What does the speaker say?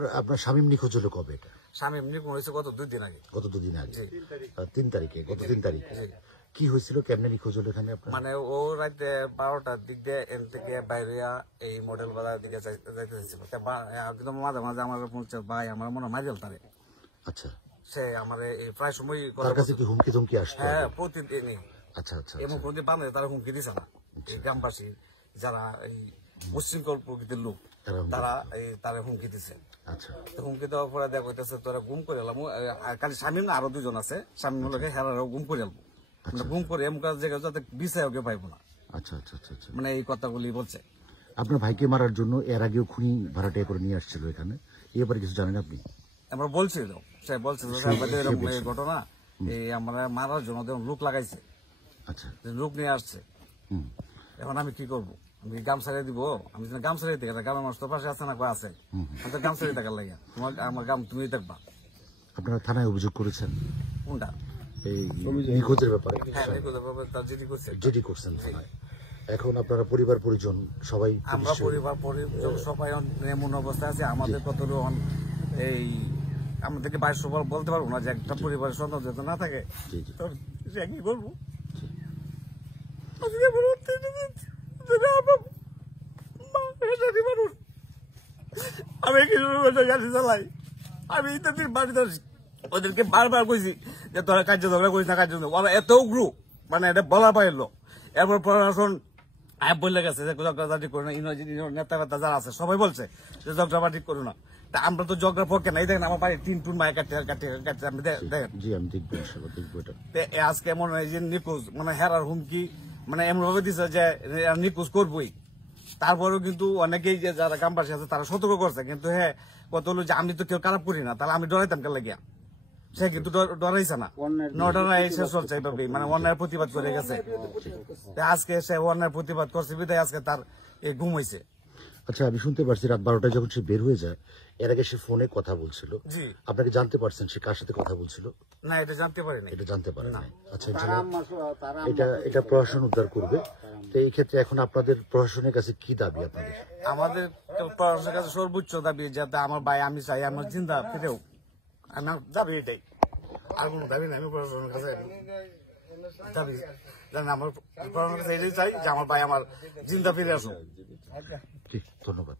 আপনার শামীম নিখোঁজ হলো কবে? এটা শামীম নিখোঁজ হয়েছে গত 2 দিন আগে। গত 2 দিন আগে 3 তারিখে, গত 3 তারিখে কি হয়েছিল? কেমনে নিখোঁজ হলো এখানে আপনার? মানে ও রাতে 12টার দিক দিয়ে এন থেকে বাইরে এই মডেল বাজার দিকে যাইতে চাইছিল, কিন্তু মাঝে মাঝে আমার বলছে ভাই আমার মনে মারিয়াল তারে। আচ্ছা, সে আমার প্রায় সময় তার কাছে কি হুমকি ধমকি আসতো? হ্যাঁ, প্রতিদিনই। আচ্ছা আচ্ছা, এমন কোনদিন বান্ধে তারা হুমকি দিছে না। এই গ্রামবাসী যারা এই উচ্ছৃঙ্খল প্রকৃতির লোক তারা হুমকি দিছে। আচ্ছা, হুমকি দেওয়ার পরে দেখা হইতেছে তোরা গুম করে এলাম। খালি শামীম না, আরো 2 জন আছে। শামীম লোকে হেরাও গুম করে এলাম, গুম করে এমন জায়গায় যাতে বিচার কেউ পাইবো না। আচ্ছা আচ্ছা আচ্ছা, মানে এই কথাগুলি বলছে। আপনার ভাইকে মারার জন্য এর আগেও খুনি ভাড়াটিয়া করে নিয়ে আসছিল এখানে, এই ব্যাপারে কিছু জানেন আপনি? আমরা বলছিল, সে বলছে এরকম এই ঘটনা, এই আমরা মারার জন্য লোক লাগাইছে। আচ্ছা, লোক নিয়ে আসছে। এখন আমি কি করবো? আমি গাম ছাড়িয়ে দিব? আমি গাম ছাড়িয়ে দেখে গ্রামের মানুষ তো পাশে আছে না, আছে, আমি তো গাম ছাড়িয়ে দেখার লাগিয়া তোমার আমার গাম তুমি দেখবা। আপনারা থানায় অভিযোগ করেছেন? কোনটা? এই নিখোঁজের ব্যাপারে? হ্যাঁ, নিখোঁজের ব্যাপারে তার জিডি করছে। জিডি করছেন থানায়। এখন আপনারা পরিবার পরিজন সবাই? আমরা পরিবার সবাই এমন অবস্থায় আছে, আমাদের কত এই আমাদেরকে 2200 বলতে পারবো না যে একটা পরিবারের সন্তান যাতে না থাকে কি করবো। আমি গাড়ি চালাই, আমি বাড়িতে ওদেরকে বারবার কইছি যে তোরা কার্য ঝগড়া করিস না, কার্য ওরা এত উগ্র, মানে এটা বলা পাইলো। এরপর প্রশাসন বলে গেছে যে ঝগড়াঝাটি করো না, নেতা ফেতা যারা আছে সবাই বলছে যে ঝগড়াবাটি করো না। তা আমরা তো ঝগড়ার পক্ষে নাই। দেখেন আমার বাড়ি 3 টুন মায়ে কাটতে আমি দেখেন। আজকে এমন যে নিখোঁজ, মানে হেরার হুমকি, মানে এমন ভাবে দিচ্ছে যে নিখোঁজ করবোই। তারপরেও কিন্তু অনেকেই যে যারা গ্রামবাসী আছে তারা সতর্ক করছে, কিন্তু হ্যাঁ কত হলো যে আমি তো কেউ খারাপ করি না, তাহলে আমি ডরাইতাম কে লাগিয়া। সে কিন্তু ডরাইছে না, শেষ চলছে এইভাবে, মানে অন্যায়ের প্রতিবাদ করে গেছে। আজকে সে অন্যায়ের প্রতিবাদ করছে বিদায় আজকে তার ঘুম হয়েছে। আচ্ছা, আমি শুনতে পারছি রাত 12টায় যখন সে বের হয়ে যায়, এর আগে সে ফোনে কথা বলছিল। জি, আপনাকে জানতে পারছেন সে কার সাথে কথা বলছিল? না, এটা জানতে পারিনি। এটা জানতে পারেন? আচ্ছা, এটা প্রশাসন উদ্ধার করবে। তো এই ক্ষেত্রে এখন আপনাদের প্রশাসনের কাছে কি দাবি? আপনাদের? আমাদের প্রশাসনের কাছে সর্বোচ্চ দাবি যাতে আমার ভাই, আমি চাই আমার জিন্দা ফিরেও, আমার দাবি এটাই, আর কোনো দাবি নাই। আমি প্রশাসনের কাছে দাবি আমার প্রশাসনের কাছে এটাই চাই যে আমার ভাই আমার জিন্দা ফিরে আসুক। ধন্যবাদ।